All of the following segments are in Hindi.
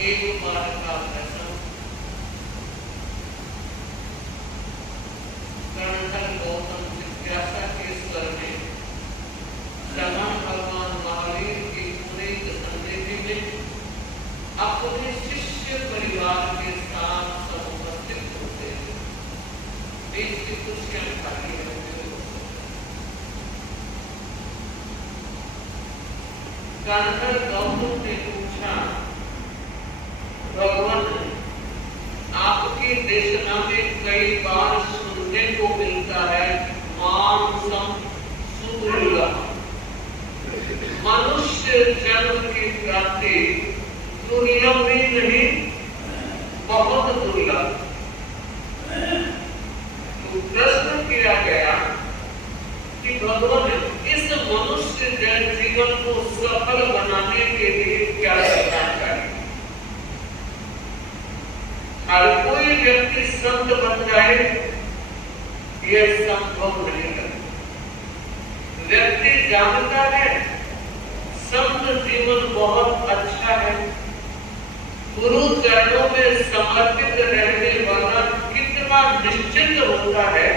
एक बार का प्रसंग गणधर गौतम जिज्ञासा के स्वर में श्रवण भगवान महावीर की पूरी संदेही में अपने शिष्य परिवार के साथ समुपस्थित होते हैं। बीच की कुर्सियां खाली रहते हैं। गणधर गौतम ने पूछा, भगवान, आपकी देशना में कई बार सुनने को मिलता है मानसम सुदुर्लभ, मनुष्य जन्म की प्राप्ति दुर्लभ भी नहीं, बहुत दुर्लभ। तो प्रश्न किया गया कि भगवान, इस मनुष्य जीवन को सफल बनाने के लिए क्या करना चाहिए? हर कोई व्यक्ति संत बन जाए यह संभव नहीं है। व्यक्ति जानता है संत जीवन बहुत अच्छा है, गुरु चरणों में समर्पित रहने वाला कितना निश्चिंत होता है,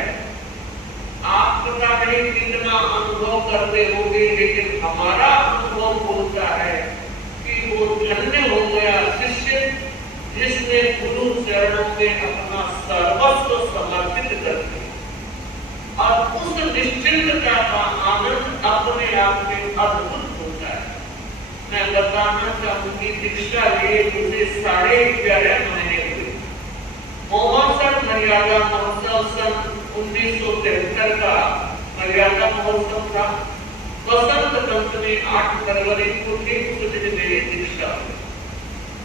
आप पता नहीं कितना अनुभव करते होंगे, लेकिन हमारा अनुभव होता है कि वो धन्य हो गया शिष्य जिसने गुरु चरणों में अपना सर्वस्व समर्पित कर दिया। और उस निश्चिंतता का आनंद अपने आप में अद्भुत होता है। मैं बताना चाहूंगी, दीक्षा लिए मुझे 11.5 महीने हुए। महोत्सव मर्यादा महोत्सव सन 1973 का मर्यादा महोत्सव था। बसंत पंचमी 8 फरवरी को ठीक उस दिन मेरी दीक्षा हुई।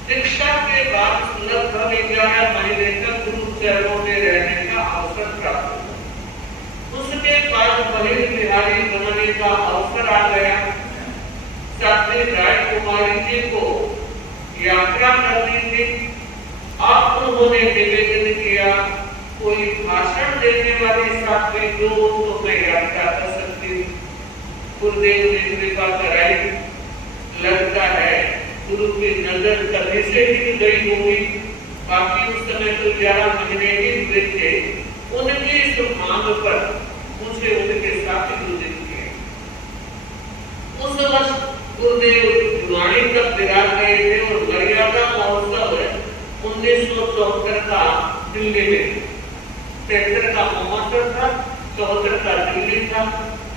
दीक्षा के बाद लगभग 11 महीने तक गुरु चरणों में रहने का अवसर प्राप्त हुआ। उसके बाद महिल बिहारी बनने का अवसर आ गया। साथी राय कुमारी जी को यात्रा करनी थी। आप उन्होंने निवेदन किया, कोई भाषण देने वाली साथी जो तो मैं यात्रा कर सकती हूँ। गुरुदेव ने कृपा कराई। लगता है गुरु की नजर तभी से ही गई होगी, बाकी उस समय तो 11 महीने ही हुए थे। उनकी इस मांग पर मुझे उनके साथ गुरुदेव किए। उस वर्ष गुरुदेव वाणी तक विराज गए थे और मर्यादा महोत्सव 1974 का दिल्ली में, 73 का महोत्सव था, 74 का दिल्ली था।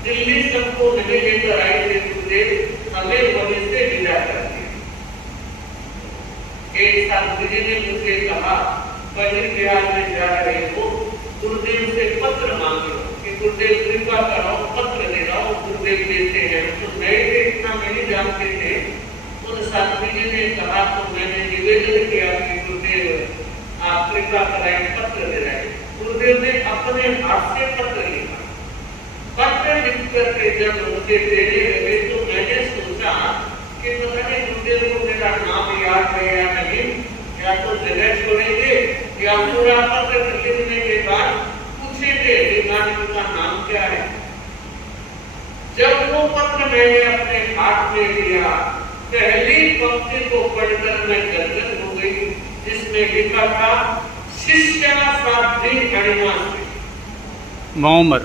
दिल्ली सबको नहीं लेकर आए थे गुरुदेव, हमें वहीं से विदा कर दिया। एक साथी ने मुझे कहा, महिल बिहार में जा रहे हो, गुरुदेव से पत्र मांगो कि गुरुदेव कृपा करो, पत्र दे रहा गुरुदेव देते हैं। तो नए थे, इतना नहीं जानते थे। उन साथी ने कहा तो मैंने निवेदन किया कि गुरुदेव आप कृपा कराएं, पत्र दे रहे। गुरुदेव ने अपने हाथ से पत्र लिखा। पत्र लिख करके जब मुझे देने लगे तो मैंने सोचा कि पता नहीं गुरुदेव को मेरा नाम याद है या नहीं, या तो जगह छोड़ेंगे या पूरा पत्र लिखने के बाद पूछेंगे बीमारी का नाम क्या है। जब वो पत्र मैंने अपने हाथ में लिया, पहली पंक्ति को पढ़कर मैं गदगद हो गई, जिसमें लिखा था शिष्या साध्वी गणिमा मोहम्मद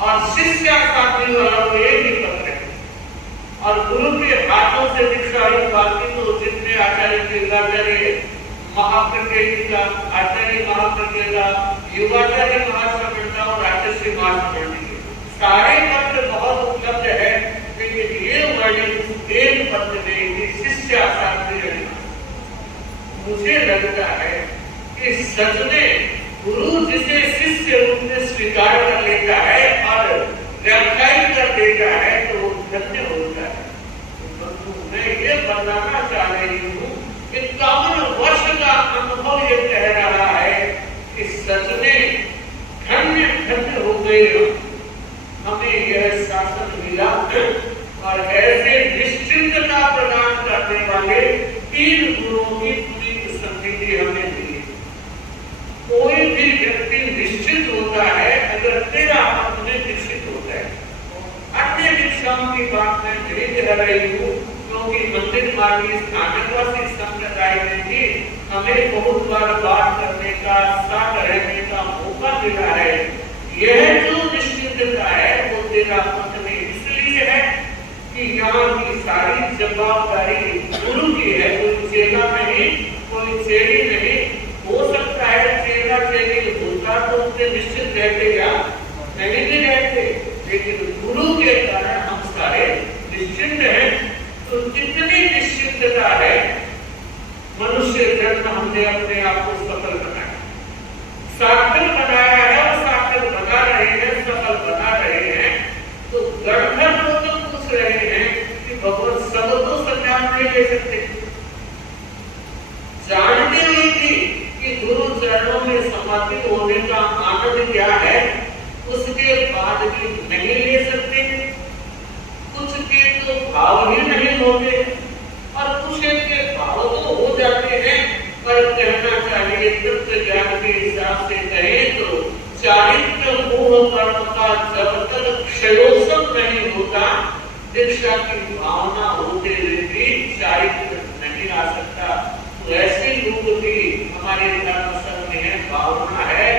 और शिष्या साध्वी वाला तो एक ही पत्र है। और गुरु के हाथों से दीक्षा हुई। बाकी तो जितने आचार्य शिवाचार्य महाप्रज्ञ का, आचार्य महाप्रज्ञ का, युवाचार्य महासमंडा और आचार्य महासमंडी, सारे पत्र बहुत उपलब्ध है, लेकिन ये वर्णन एक पत्र में शिष्या साध्वी गणिमा। मुझे लगता है कि सच में गुरु जिसे शिष्य रूप में स्वीकार कर लेता है और व्याख्यायित कर देता है तो वो धन्य होता है। तो मैं ये बताना चाह रही हूँ कि 51 वर्ष का अनुभव ये कह रहा है कि सच में धन्य धन्य हो गए हमें यह शासन मिला। और ऐसे निश्चिंतता प्रदान करने वाले 3 गुरुओं की पूरी संगति हमें मिली। कोई भी व्यक्ति निश्चित होता है अगर तेरा अपने निश्चित होता है। अन्य दीक्षाओं की बात मैं नहीं कह रही हूँ, जो क्योंकि मंदिर मार्गी स्थानकवासी संप्रदाय में भी हमें बहुत बार बात करने का, साथ रहने का मौका मिला है। यह जो निश्चितता है वो तेरा मत में इसलिए है कि यहाँ की सारी जवाबदारी गुरु की है, कोई चेला नहीं, कोई चेली नहीं। हो सकता है चेला चेली होता तो उससे निश्चित रहते या नहीं भी रहते, लेकिन गुरु के कारण हम सारे निश्चिंत हैं। तो कितनी निश्चिंतता है, मनुष्य जन्म हमने अपने आप को सफल बनाया, सार्थक बनाया है और सार्थक बना रहे हैं, सफल बना रहे हैं। तो गणधर लोग तो पूछ रहे हैं कि भगवान सब तो संन्यास नहीं ले सकते, जानते हुए भी कि गुरु चरणों में समाधित होने का आनंद क्या है, उसके बाद भी नहीं ले सकते। कुछ के तो भाव ही नहीं होते और कुछ के भाव तो हो जाते हैं, पर कहना चाहिए तत्व ज्ञान के हिसाब से कहें तो चारित्र मोह कर्म का जब तक क्षयोत्सव नहीं होता, दीक्षा की भावना होते हुए भी चारित्र नहीं आ सकता। तो ऐसे लोग भी हमारे धर्म संघ में भावना है,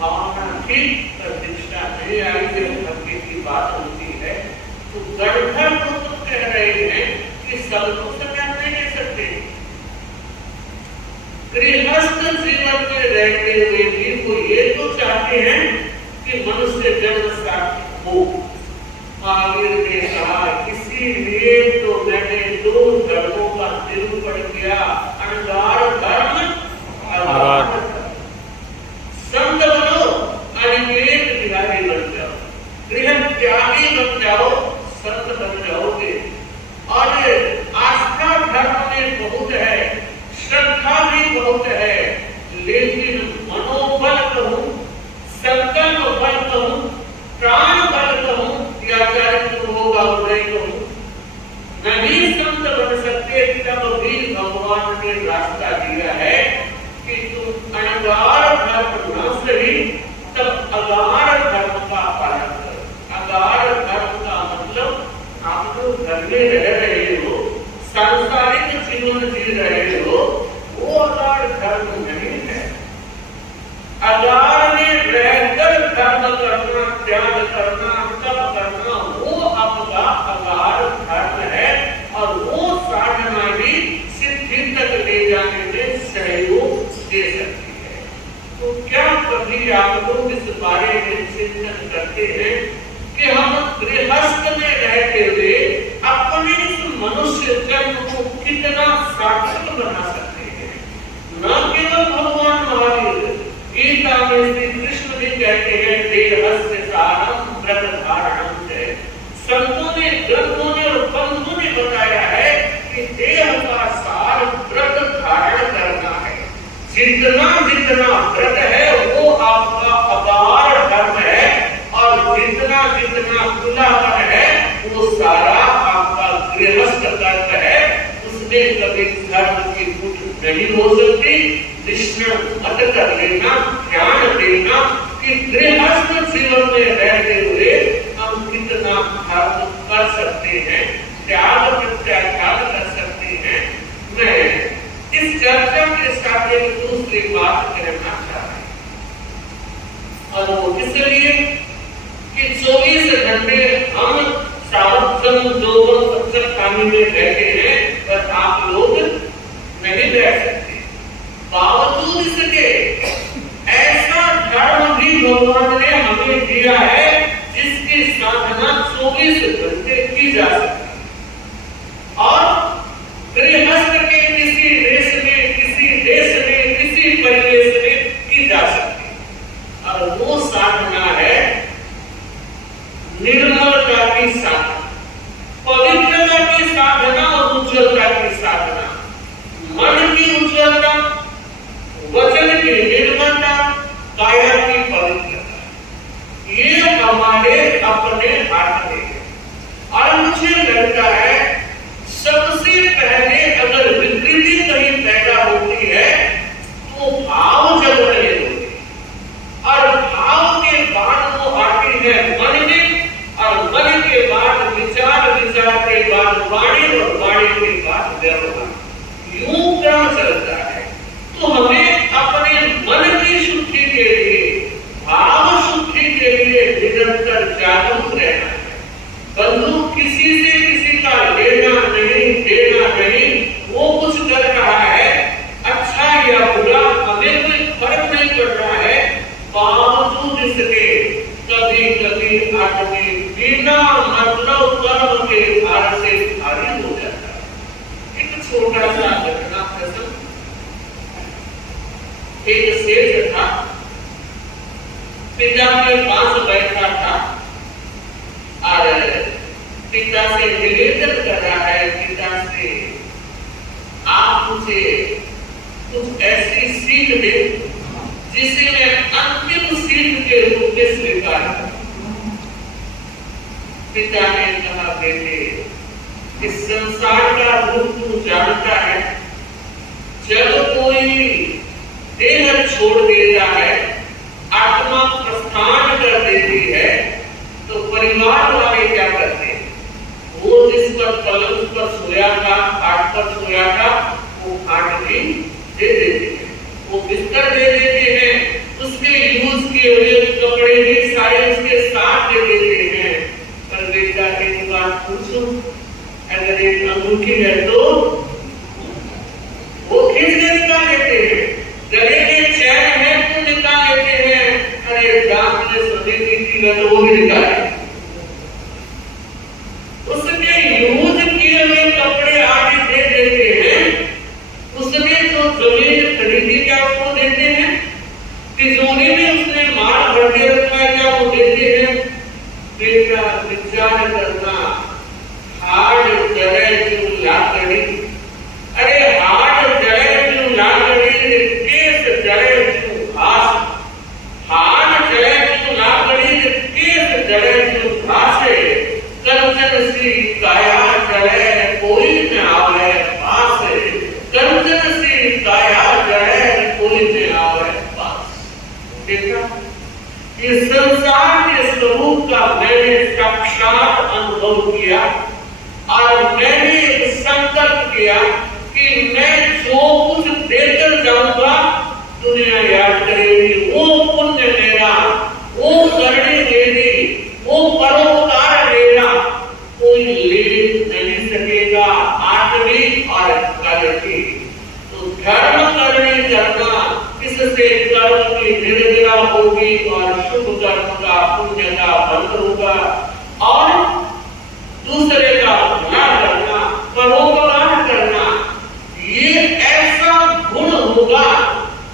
भावना थी पर दीक्षा नहीं आई, जब भक्ति की बात होती है। तो गणधर तो कह रहे हैं कि सब तो संन्यास नहीं ले सकते। गृहस्थ जीवन में रहते हुए भी वो ये तो चाहते हैं कि मनुष्य जन्म सार्थक हो। महावीर ने कहा इसीलिए तो मैंने दो धर्मों का निरूपण किया, अनगार धर्म, अगार धर्म। संत बनो, अनिकेत बिहारी बन जाओ, गृह त्यागी बन जाओ, संत बन जाओगे। और आस्था धर्म में बहुत है, श्रद्धा भी बहुत है, लेकिन मनोबल कहूं, संकल्प बल कहूं, प्राण बल कहूं या चरित्र होगा उदय कहूं, नहीं संत बन सकते। तब भी भगवान ने रास्ता दिया है कि तुम अनगार धर्म न सही तब अगार धर्म का पालन करो। अगार धर्म का मतलब आप जो घर में रह रहे हो, सांसारिक जीवन जी रहे हो, वो अगार धर्म नहीं है। अगार में रहकर धर्म करना, त्याग करना, तप करना, वो आपका अगार धर्म है और वो साधना ही सिद्धि तक ले जाने में सहयोग दे सकती है। तो क्या कभी आप लोग इस बारे में चिंतन करते हैं कि हम गृहस्थ में रहते हुए अपने इस मनुष्य जन्म को कितना सार्थक बना सकते हैं? न केवल भगवान महावीर, गीता में श्री कृष्ण भी कहते हैं देहस्य सारम व्रत धारणम है। संतों ने, ग्रंथों ने और पंथों ने बताया है कि देह का सार व्रत धारण करना है। जितना जितना व्रत है वो आपका अगार धर्म है और जितना जितना खुलापन है वो सारा आपका गृहस्थ धर्म है। उसमें कभी धर्म की कुछ नहीं हो सकती। निश्चय मत कर लेना, ध्यान देना कि गृहस्थ जीवन में रहते हुए हम कितना धर्म कर सकते हैं, त्याग प्रत्याघात कर सकते हैं। मैं इस चर्चा के साथ एक दूसरी बात कहना चाह रहा हूं और वो इसलिए कि 24 घंटे हम सावधान जोगन सत्संग पानी में रहते हैं पर आप लोग नहीं रह सकते। बावजूद इसके ऐसा धर्म भी भगवान ने हमें दिया है जिसकी साधना 24 घंटे की जा सकती है और गृहस्थ के किसी देश में, किसी देश में, किसी परिवेश में की जा सकती है। और वो साधना है निर्मलता की साधना, पवित्रता की साधना और उज्ज्वलता की साधना, मन की उज्ज्वलता, वचन की निर्मलता, काया की पवित्रता, ये हमारे अपने हाथ में है। और मुझे लगता है सबसे पहले अगर विकृति कहीं पैदा होती है तो भाव जब रहे होते और भाव के बाद वो आती है मन में और मन के बाद विचार, विचार के बाद वाणी और वाणी के बावजूद इसके कभी कभी आदमी बिना मतलब कर्म के भार से भारी हो जाता है। एक छोटा सा घटना प्रसंग, एक सेठ था, पिता के पास बैठा था और पिता से निवेदन कर रहा है, पिता से आप मुझे कुछ ऐसी सीख दे जिसे मैं अंतिम सीख के रूप में स्वीकार करूं। पिता ने कहा, बेटे, इस संसार का रूप तू जानता है, जब कोई देह छोड़ देता है, आत्मा प्रस्थान कर देती है, तो परिवार वाले क्या करते हैं? वो जिस पर पलंग पर सोया था, खाट पर सोया था, वो खाट भी दे देते हैं, वो बिस्तर दे देते हैं, उसके यूज किए हुए कपड़े भी सारे उसके साथ दे देते हैं। पर बेटा एक बात पूछूं, अगर एक अंगूठी है तो वो खींच के निकाल लेते हैं, गले में चैन है तो निकाल लेते हैं, अरे दांत में सदी की तो वो भी निकाले। उसके यूज किए हुए कपड़े आदि दे देते हैं, उसने जो जमीन खरीदी क्या उसको देते हैं, तिजोरी में उसने माल भर के रखा है क्या वो देते हैं। बेटा विचार करना, हार्ड जले जो लाकड़ी, अरे हार्ड जले जो लाकड़ी, केस जले जो घास, हार्ड जले जो लाकड़ी, केस जले जो घास, कंचन सी काया जले कोई न आवे पास, कंचन सी काया जले कोई न आवे पास। देखा, इस संसार के स्वरूप का मैंने साक्षात अनुभव किया और मैंने एक संकल्प किया कि मैं जो कुछ देकर जाऊंगा दुनिया याद करेगी, वो पुण्य मेरा, वो करनी मेरी, वो परोपकार मेरा कोई ले नहीं सकेगा, आदमी और करके। तो धर्म करने करना, इससे कर्म की निर्जरा होगी और शुभ कर्म का पुण्य का फल होगा, और दूसरे का भला करना, परोपकार करना, ये ऐसा गुण होगा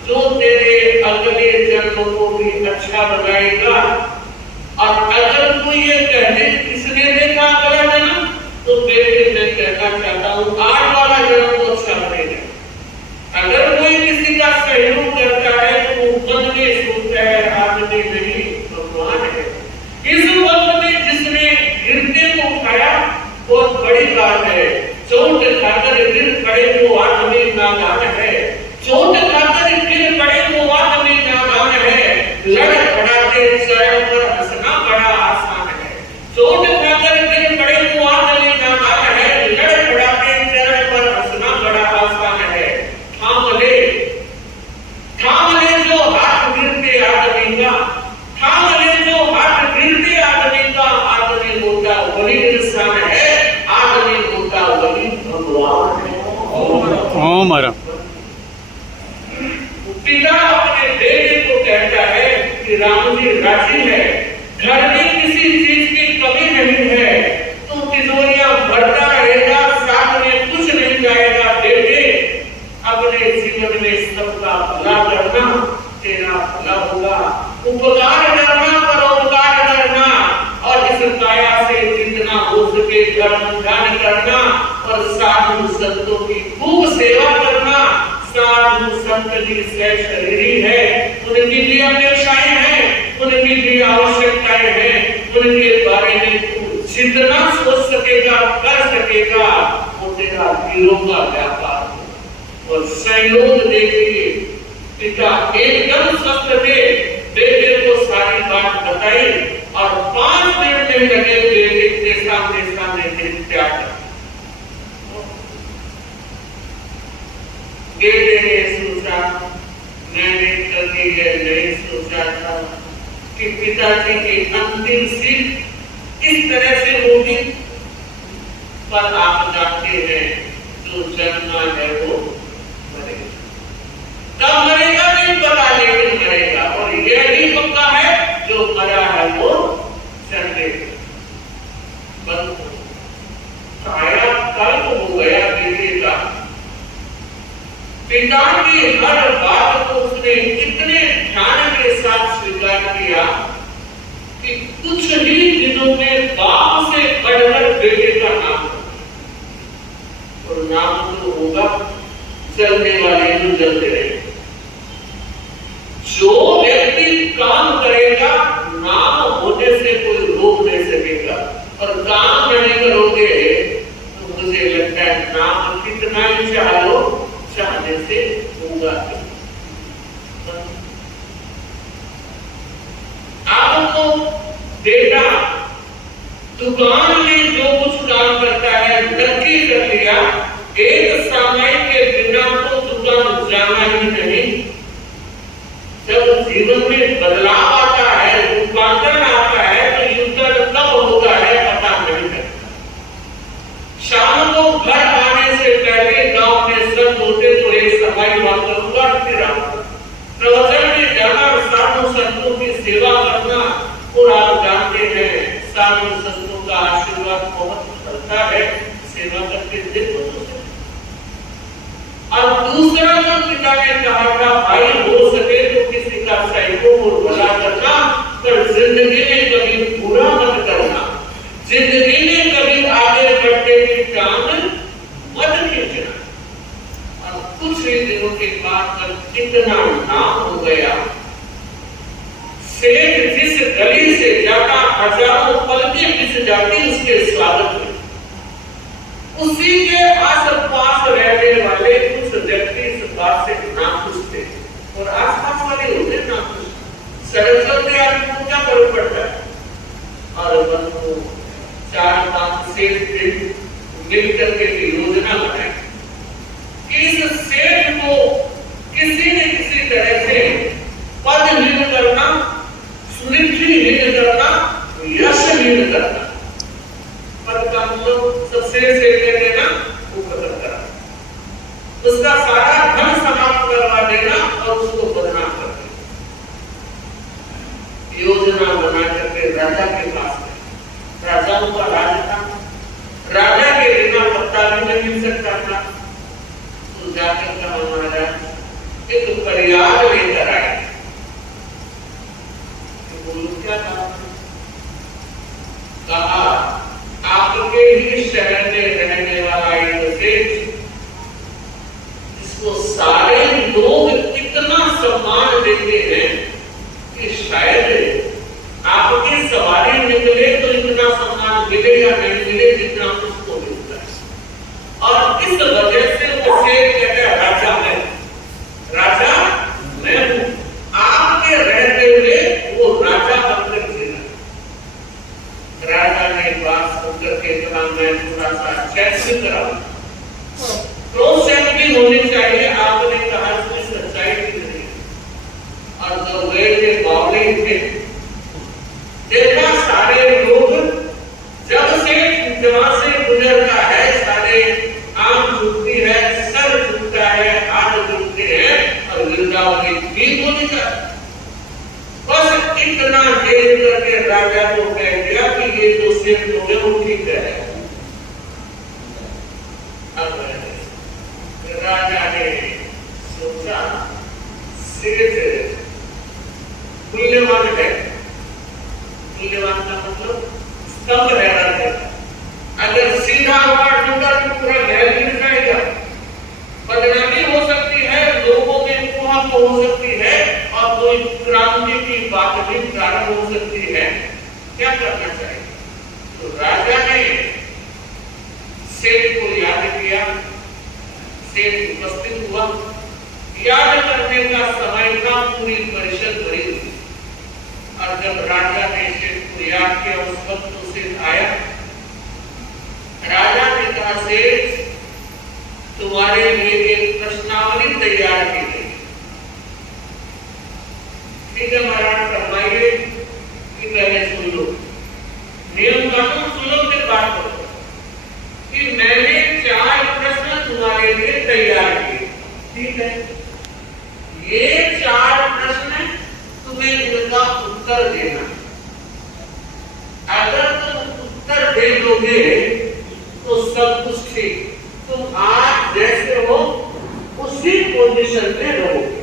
जो तेरे अगले जन्म को भी अच्छा बनाएगा। और अगर तू ये कहने किसने देखा अगला जन्म, तो बेटे मैं कहना चाहता हूँ आज वाला जन्म तो अच्छा बनेगा। अगर कोई किसी का सहयोग करता है तो मन में सोचता है आदमी नहीं भगवान है। इस वक्त में जिसने गिरते को उठाया बहुत बड़ी बात है, चोट खाकर गिर पड़े वो आदमी नादान है, चोट खाकर गिर पड़े वो आदमी नादान है, लड़ पड़ाते चरण पर हंसना बड़ा आसान है। चोट खाकर गिर पड़े वो आदमी नादान है, लड़ पड़ाते चरण पर हंसना बड़ा आसान है। थाम ले जो हाथ गिरते आदमी का, थाम ले जो हाथ गिरते आदमी का, आदमी होता वही इंसान है, आदमी होता वही भगवान है। ओम पिता अपने बेटे को कहता है कि राम जी राजी है, घर में किसी चीज की कमी नहीं है, तू तिजोरियां भरता रहेगा, साथ में कुछ नहीं जाएगा। बेटे अपने जीवन में सबका भला करना, तेरा भला होगा। उपकार करना, परोपकार करना, और इस काया से जितना हो सके धर्म ध्यान करना, और साधु संतों की खूब सेवा करना। साधु संत की शरीरी है, उनकी भी अपेक्षाएं हैं, उनकी भी आवश्यकताएं हैं, उनके बारे में तू जितना सोच सकेगा कर सकेगा, वो तेरा हीरो का व्यापार हो। और संयोग देखिए, पिता एकदम स्वस्थ थे, बेटे को सारी बात बताई और 5 मिनट में लगे बेटे के सामने त्याग। बेटे ने सोचा, मैंने कभी यह नहीं सोचा था कि पिताजी की अंतिम सीख इस तरह से होगी, पर आप जानते हैं जो जन्मा है वो मरेगा। कब मरेगा नहीं पता, लेकिन मरेगा। और यह भी पक्का है जो मरा है वो चढ़ने बंद छाया कल्प हो गया बेटे का। पिता की हर बात को उसने इतने ध्यान के साथ स्वीकार किया कि कुछ ही दिनों में बाप से बढ़कर बेटे का नाम, और नाम तो होगा चलने वाले जो चलते रहे। जो व्यक्ति काम करेगा नाम होने से कोई रोक नहीं सकेगा, और काम नहीं करोगे तो मुझे लगता है नाम कितना ही चाह लो, चाहने से होगा। आपको बेटा दुकान में जो कुछ काम करता है नक्की कर लिया, एक समय के बिना तो दुकान जाना ही नहीं। जब जीवन में बदलाव आता है, रूपांतरण आता है, तो युद्ध कब होता है पता नहीं लगता। शाम को घर आने से पहले गांव में सब होते तो एक सफाई बात करूंगा, फिर प्रवचन में जाना, साधु संतों की सेवा करना, और आप जानते हैं साधु संतों का आशीर्वाद बहुत चलता है, सेवा करके देखो। और दूसरा जो पिता ने कहा था, भाई हो सके तो किसी का सैको और भला करना, पर जिंदगी में कभी बुरा मत करना, जिंदगी में कभी आगे बढ़ने की टांग मत खींचना। और कुछ ही दिनों के बाद जब इतना नाम हो गया, सेठ जिस गली से जाता हजारों पलकें पिस जाती उसके स्वागत में, उसी के आस पास रहने वाले कुछ व्यक्ति इस बात से नाखुश थे, और आसपास वाले होते नाखुश। सड़क चलते आदमी को क्या फर्क पड़ता है। और बंधु 4-5 सेठ मिल करके योजना बनाई कि इस सेठ को किसी न किसी तरह से पद हीन करना, सुनिधि हीन करना, यश हीन करना। पद का मतलब सबसे कहते ना वो खत्म करा, उसका सारा धन समाप्त करवा देना और उसको बदनाम कर देना। योजना बना करके राजा के पास गए। राजाओं का राज था, राजा के बिना पत्ता भी नहीं मिल सकता था। तो जाकर कहा महाराज एक फरियाद लेकर आए। क्या कहा, आपके ही शहर में रहने वाला एक सेठ, जिसको सारे लोग इतना सम्मान देते हैं कि शायद आपकी सवारी निकले तो इतना सम्मान मिले या नहीं मिले जितना उसको मिलता है। और इस वजह से वो सेठ कहता है राजा मैं हूं, आपके रहते हुए वो राजा बनकर जिला। राजा ने बात सुनकर के कहा मैं थोड़ा सा चेक कराऊं, प्रोसेस भी होनी चाहिए। आपने कहा इसमें सच्चाई भी नहीं। और जो वे थे बावले थे, देखा सारे लोग जब से जहां से गुजरता है सारे आंख झुकती है, सर झुकता है, हाथ झुकते हैं, और वृंदावन ठीक होने का बस इतना देर करके राजा को कह दिया कि ये जो सेठ लोग हैं वो ठीक है। अब राजा ने सोचा सेठ मूल्यवान है, मूल्यवान का मतलब स्तंभ रहना चाहिए। अगर सीधा हुआ टूटा तो पूरा महल गिर जाएगा, बदनामी हो सकती है, लोगों में कुहक हो सकती है, और कोई क्रांति की बात भी प्रारंभ हो सकती है। क्या करना चाहिए? तो राजा ने सेठ को याद किया, सेठ उपस्थित हुआ, याद करने का समय था, पूरी परिषद भरी हुई। और जब राजा ने सेठ को याद किया उस वक्त तो सेठ आया। राजा ने कहा सेठ तुम्हारे लिए एक प्रश्नावली तैयार की गई। ठीक है महाराज फरमाइए कि पहले सुन लो, नियम कानून सुन लो फिर बात करो। कि मैंने 4 प्रश्न तुम्हारे लिए तैयार किए, ठीक है? ये 4 प्रश्न तुम्हें इनका उत्तर उत्तर देना। अगर तुम उत्तर दे दोगे तो सब कुछ ठीक, तुम आज जैसे हो उसी पोजीशन में रहोगे।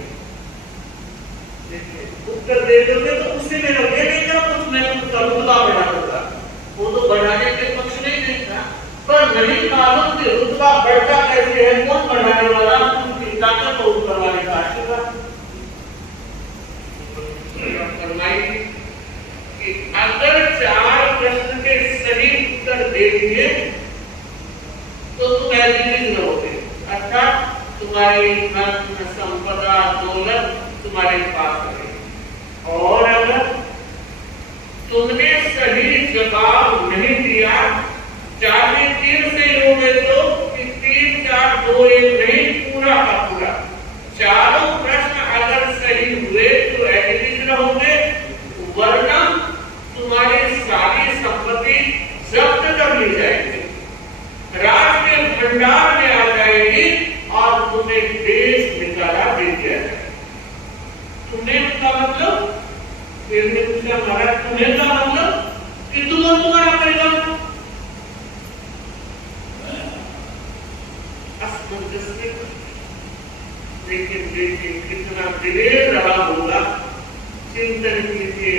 उत्तर दे दोगे तो उसी में रहोगे, नहीं क्या कुछ मैं रुतबा बढ़ा दूंगा, वो तो बढ़ाने के पक्ष में नहीं था, पर नहीं मालूम कि रुतबा बढ़ता कैसे है, कौन बढ़ाने वाला, उनकी ताकत और ऊपर वाले का आशीर्वाद। फरमाइए कि अगर 4 प्रश्न के सही उत्तर दे दिए तो तुम एलिजिबल रहोगे, अर्थात तुम्हारी धन संपदा दौलत तुम्हारे पास है। और अगर तुमने सही जवाब नहीं दिया, 4 में 3 से लोगे तो 3, 4, 2, 1 नहीं, पूरा का पूरा 4 प्रश्न अगर सही हुए तो एलिजिबल रहोगे, वरना तुम्हारी सारी संपत्ति जब्त कर ली जाएगी, राज के भंडार में आ जाएगी और तुम्हें देश निकाला दे दिया जाएगा। तुम्हें का मतलब, फिर ने पूछा महाराज तुम्हें का मतलब कि तुम और तुम्हारा परिवार असमंजस में। लेकिन देखिए कितना दिलेर रहा होगा, चिंतन कीजिए,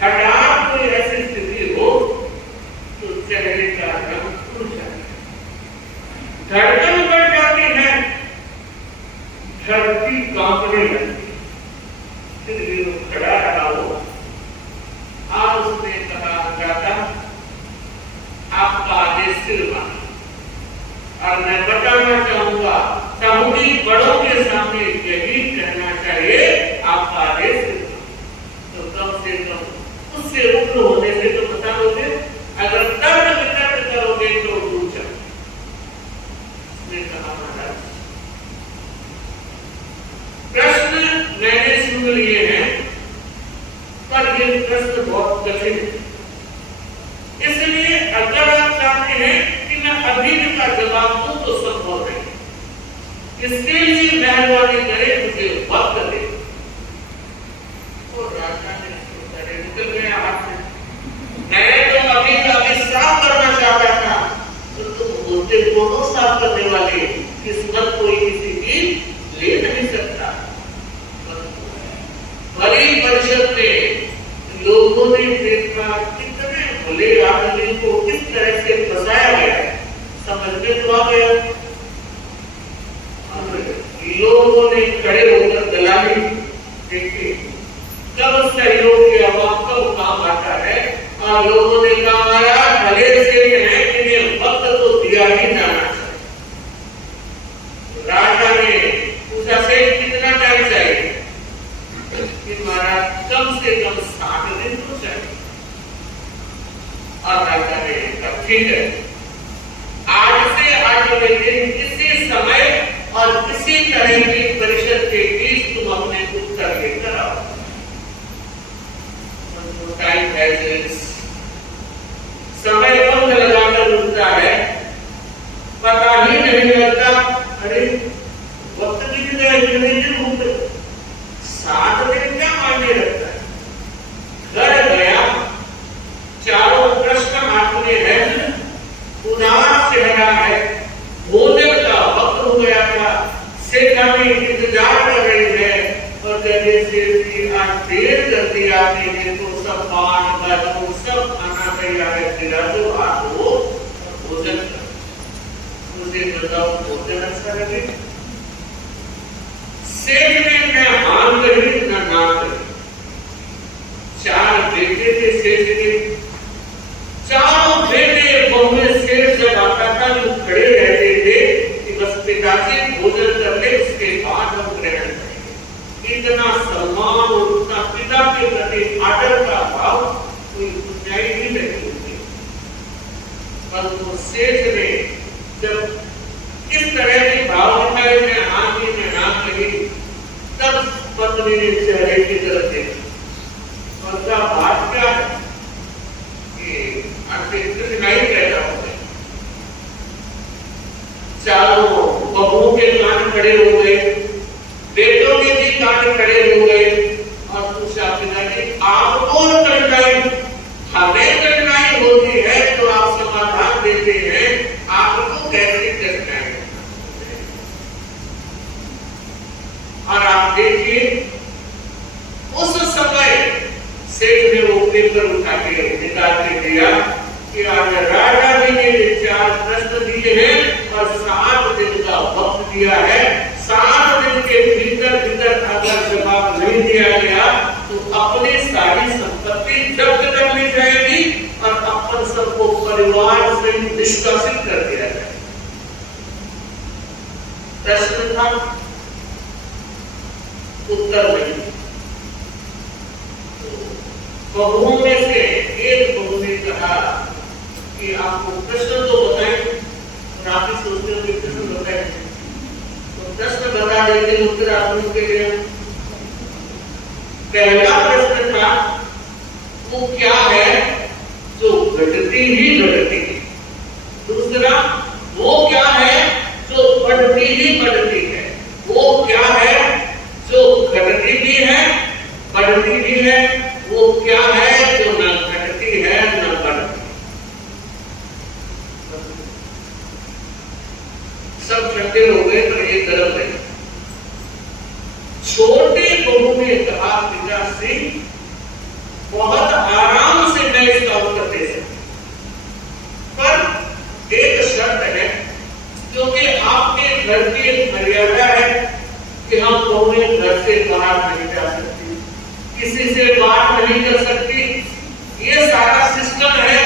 हठात कोई ऐसी स्थिति हो तो चेहरे का रंग उड़ जाए, धड़कन बढ़ जाती है, धरती कांपने लगती, फिर भी वो खड़ा रहा हो। आज उसने कहा जाता आपका आदेश सिरवा, और मैं बताना चाहूंगी बड़ों के सामने यही कहना चाहिए आपका आदेश सिरवा। तो कम से कम उससे उग्र होने से तो बता दोगे, अगर तर्क वितर्क करोगे तो दूर चलो। उसने कहा महाराज प्रश्न मैंने सुन लिए हैं, पर ये प्रश्न बहुत कठिन है, इसलिए अगर आप चाहते हैं कि मैं अभी का जवाब दूं तो संभव नहीं, इसके लिए मेहरबानी करें मुझे वक्त दे। और राजा ने निकल गया हाथ से, मैं तो अभी का अभी साफ करना चाहता था, तो तुम बोलते दोनों साफ करने वाले, किस्मत कोई किसी की ले नहीं सकता। बड़ी परिषद में लोगों ने देखा कितने भले आदमी को किस तरह से फंसाया गया, समझ में तो आ गया। लोगों ने खड़े होकर दलाली देखी, कब सहयोग के अभाव कब काम आता है, और लोगों ने कहा भले से है, इन्हें वक्त तो दिया ही जाना चाहिए। राजा ने पूछा से कितना टाइम चाहिए, कि महाराज कम से कम 60 दिन तो चाहिए। और राजा ने कहा ठीक है, आज से अगले दिन किसी समय और किसी तरह की परिषद के बीच तुम अपने उत्तर लेकर आओ। टाइम है, समय बंद लगाकर उठता है, पता ही नहीं लगता, अरे वक्त बीत गया, कितने दिन हो गए, 7 दिन क्या मायने रखता है। घर गया, चारों प्रश्न हाथ में है, उदास चेहरा है, भोजन का वक्त हो गया था, सेठानी इंतजार कर रही है, और कहते से आज देर कर दिया आपने, तो सब पान बाजू सब खाना तैयार है, तेरा जो हाथ हो भोजन कर, मुझे बताओ भोजन अच्छा लगे। सेठ ने न हाँ कही न ना कही, 4 बेटे थे सेठ के, चारों बेटे बहुए सेठ जब आता था तो खड़े रहते थे कि बस पिताजी भोजन कर ले, उसके बाद हम ग्रहण करेंगे। इतना सम्मान और उतना पिता के प्रति आदर का भाव कोई ऊंचाई नहीं रही होती। परंतु सेठ ने जब इस तरह की भाव दिखाई, मैं हाँ की मैं ना कही, तब पत्नी ने चेहरे की तरफ देखा और कहा बात क्या है, नहीं पैदा हो गए। चारों बहुओं के कान खड़े हो गए, बेटों के भी कान खड़े हो गए, और पूछा पिताजी आपको और कठिनाई हमें कठिनाई होती है तो आप समाधान देते हैं, आपको कैसी कठिनाई। और आप देखिए उस समय सेठ ने वो पेपर उठा के निकाल के दिया कि आज राजा जी ने 4 प्रश्न दिए हैं और 7 दिन का वक्त दिया है। 7 दिन के भीतर अगर जवाब नहीं दिया गया तो अपनी सारी संपत्ति जब्त कर ली जाएगी और अपन सबको परिवार से निष्कासित कर दिया जाएगा। प्रश्न था, उत्तर नहीं। बहुओं में से एक बहू ने कहा कि आपको प्रश्न तो बताएं, और आप ही सोचते हो कि प्रश्न बताएं, तो प्रश्न बता देते, उत्तर आप उनके लिए। पहला प्रश्न था, वो क्या है जो घटती ही घटती है। दूसरा, वो क्या है जो बढ़ती ही बढ़ती है। वो क्या है जो घटती भी है बढ़ती भी है। वो क्या है जो न घटती है न बढ़ती। सब ठंडे हो गए पर ये गर्म नहीं। छोटे बहू ने कहा, पिताश्री बहुत आराम से मैं इसका उत्तर दे सकती, पर एक शर्त है, क्योंकि आपके घर की एक मर्यादा है कि हम बहुएं घर से बाहर नहीं जा सकती, किसी से बात नहीं कर सकती। ये सारा सिस्टम है।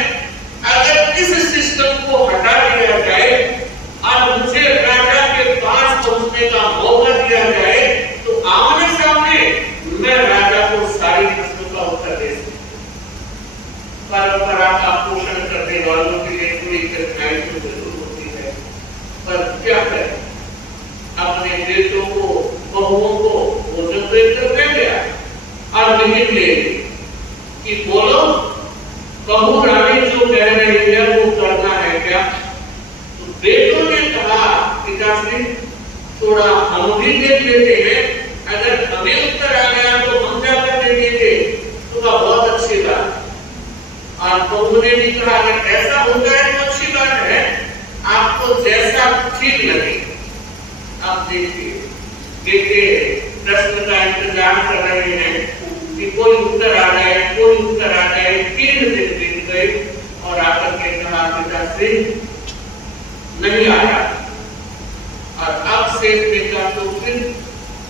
अगर इस सिस्टम को हटा दिया जाए और मुझे राजा के पास पहुंचने का मौका दिया जाए तो आमने सामने मैं राजा को सारी प्रश्नों का उत्तर दे सकती। परंपरा का पोषण करने वालों के लिए कोई कठिनाई तो जरूर होती है, पर क्या करें, अपने बेटों को बहुओं को भोजन देकर दे गया और नहीं ले कि बोलो बहू रानी जो कह रही है वो करना है क्या। तो बेटों ने कहा, पिताश्री थोड़ा हम भी देख लेते हैं, अगर हमें उत्तर आ गया तो हम क्या कर देंगे, तो बहुत अच्छी बात। और बहू ने भी कहा, अगर ऐसा होता है तो अच्छी बात है, आपको जैसा ठीक लगे। आप देखिए बेटे प्रश्न का इंतजार कर रहे हैं कि कोई उत्तर आ जाए, कोई उत्तर आ जाए। 3 दिन बीत गए और आकर के कहा, पिताश्री नहीं आया। और अब से बेटा तो फिर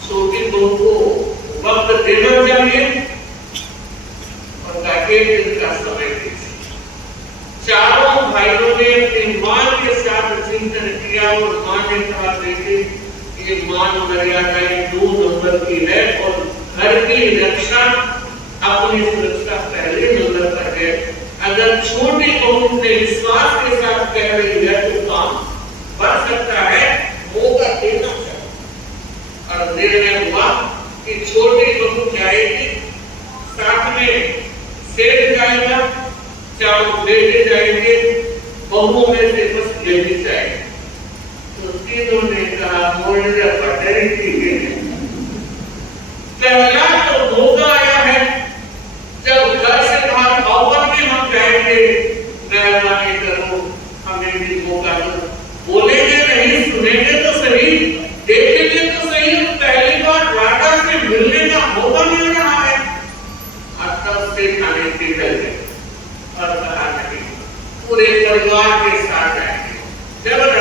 छोटी बहू को वक्त देना चाहिए और ताकि दिन का समय दे। चारों भाइयों ने अपनी मां के साथ चिंतन किया और मां ने कहा, बेटे ये मान मर्यादाएं 2 नंबर की है और घर की रक्षा अपनी सुरक्षा पहले नंबर पर है। अगर छोटी बहू ने विश्वास के साथ कह रही है तो काम बढ़ सकता है, मौका देना चाहिए। और निर्णय हुआ कि छोटी बहू जाएगी, साथ में सेठ जाएगा, चारों बेटे जाएंगे, बहुओं में से बस ये भी जाएगा। तो तीनों ने कहा, मोरिया पटरी की पहला तो मौका आया है जब घर से बाहर ओपन में हम जाएंगे, मेहरबानी करो हमें भी मौका दो। बोलेंगे नहीं, सुनेंगे तो सही, देखेंगे तो सही, पहली बार राजा से मिलने का मौका मिल रहा है। और तब से खाने की गए और कहा नहीं, पूरे परिवार के साथ जाएंगे। जब